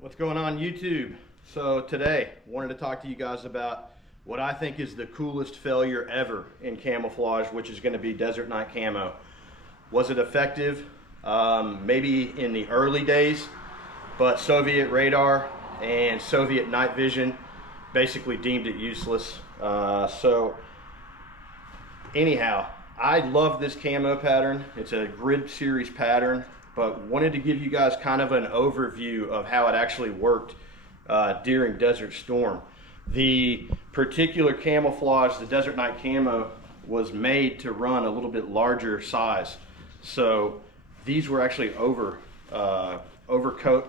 What's going on YouTube? So today, wanted to talk to you guys about what I think is the coolest failure ever in camouflage, which is going to be Desert Night Camo. Was it effective? Maybe in the early days, but Soviet radar and Soviet night vision basically deemed it useless. So anyhow, I love this camo pattern. It's a grid series pattern, but wanted to give you guys kind of an overview of how it actually worked during Desert Storm. The particular camouflage, the Desert Night Camo, was made to run a little bit larger size. So these were actually overcoat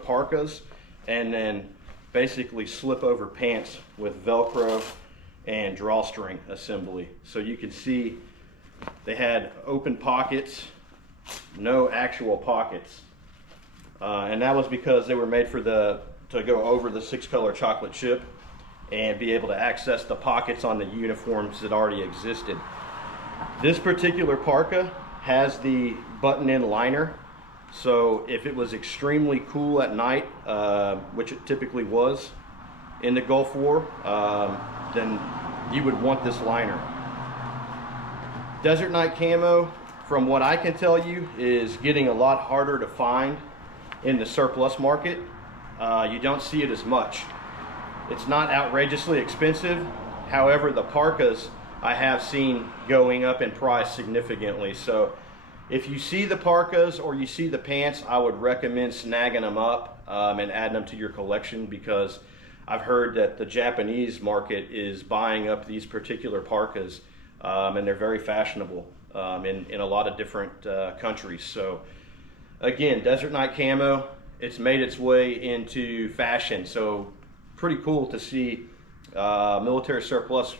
parkas and then basically slip over pants with Velcro and drawstring assembly. So you can see they had open pockets, no actual pockets, and that was because they were made for to go over the 6-color chocolate chip and be able to access the pockets on the uniforms that already existed. This particular parka has the button-in liner, so if it was extremely cool at night, which it typically was in the Gulf War, then you would want this liner. Desert Night Camo, from what I can tell you, is getting a lot harder to find in the surplus market. You don't see it as much. It's not outrageously expensive. However, the parkas I have seen going up in price significantly. So if you see the parkas or you see the pants, I would recommend snagging them up and adding them to your collection, because I've heard that the Japanese market is buying up these particular parkas, and they're very fashionable in a lot of different countries. So again, Desert Night Camo, it's made its way into fashion. So pretty cool to see military surplus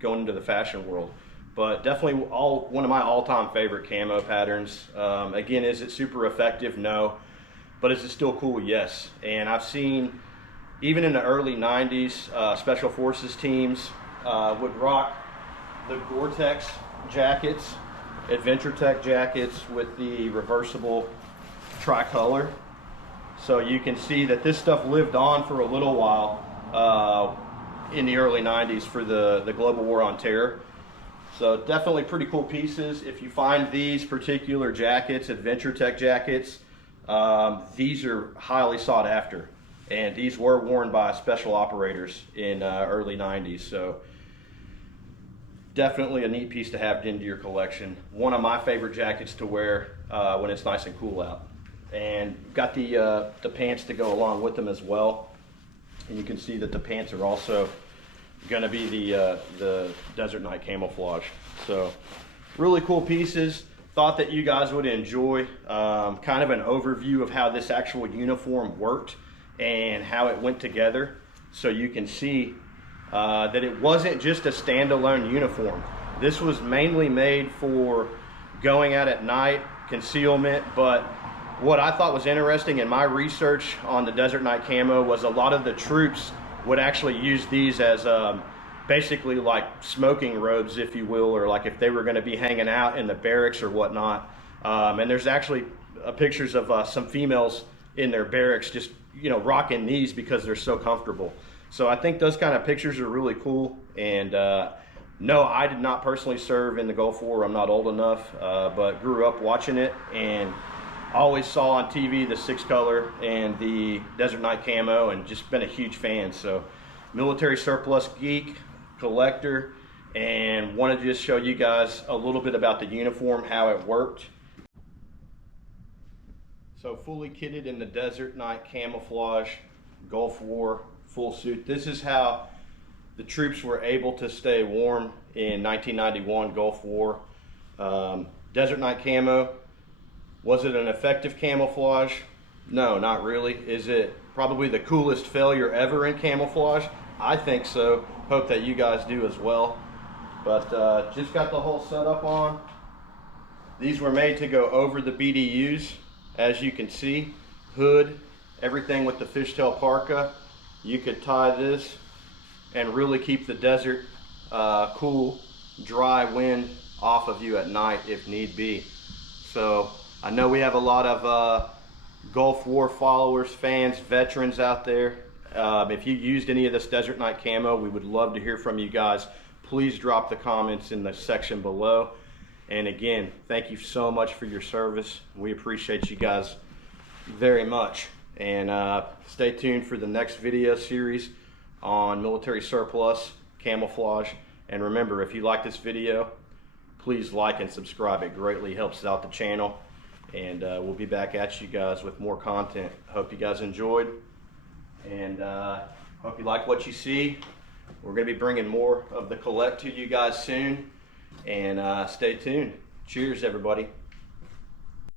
going into the fashion world. But definitely one of my all-time favorite camo patterns. Again, is it super effective? No. But is it still cool? Yes. And I've seen, even in the early 90s, Special Forces teams would rock the Gore-Tex jackets, Adventure Tech jackets with the reversible tricolor. So you can see that this stuff lived on for a little while in the early 90s for the global war on terror. So definitely pretty cool pieces. If you find these particular jackets, Adventure Tech jackets, these are highly sought after. And these were worn by special operators in early 90s. So definitely a neat piece to have into your collection. One of my favorite jackets to wear when it's nice and cool out. And got the pants to go along with them as well. And you can see that the pants are also going to be the Desert Night Camouflage. So really cool pieces. Thought that you guys would enjoy kind of an overview of how this actual uniform worked and how it went together, so you can see that it wasn't just a standalone uniform. This was mainly made for going out at night, concealment. But what I thought was interesting in my research on the Desert Night Camo was a lot of the troops would actually use these as basically like smoking robes, if you will, or like if they were going to be hanging out in the barracks or whatnot. And there's actually pictures of some females in their barracks just, you know, rocking these because they're so comfortable. So I think those kind of pictures are really cool. And no, I did not personally serve in the Gulf War. I'm not old enough, but grew up watching it and always saw on TV the 6-color and the Desert Night Camo, and just been a huge fan. So military surplus geek, collector, and wanted to just show you guys a little bit about the uniform, how it worked. So fully kitted in the Desert Night Camouflage Gulf War full suit. This is how the troops were able to stay warm in 1991 Gulf War. Desert Night Camo. Was it an effective camouflage? No, not really. Is it probably the coolest failure ever in camouflage? I think so. Hope that you guys do as well. But just got the whole setup on. These were made to go over the BDUs, as you can see. Hood, everything with the fishtail parka. You could tie this and really keep the desert cool, dry wind off of you at night if need be. So I know we have a lot of Gulf War followers, fans, veterans out there. If you used any of this Desert Night camo, we would love to hear from you guys. Please drop the comments in the section below. And again, thank you so much for your service. We appreciate you guys very much. And stay tuned for the next video series on military surplus, camouflage. And remember, if you like this video, please like and subscribe. It greatly helps out the channel. And we'll be back at you guys with more content. Hope you guys enjoyed, and hope you like what you see. We're going to be bringing more of the collect to you guys soon, and stay tuned. Cheers, everybody.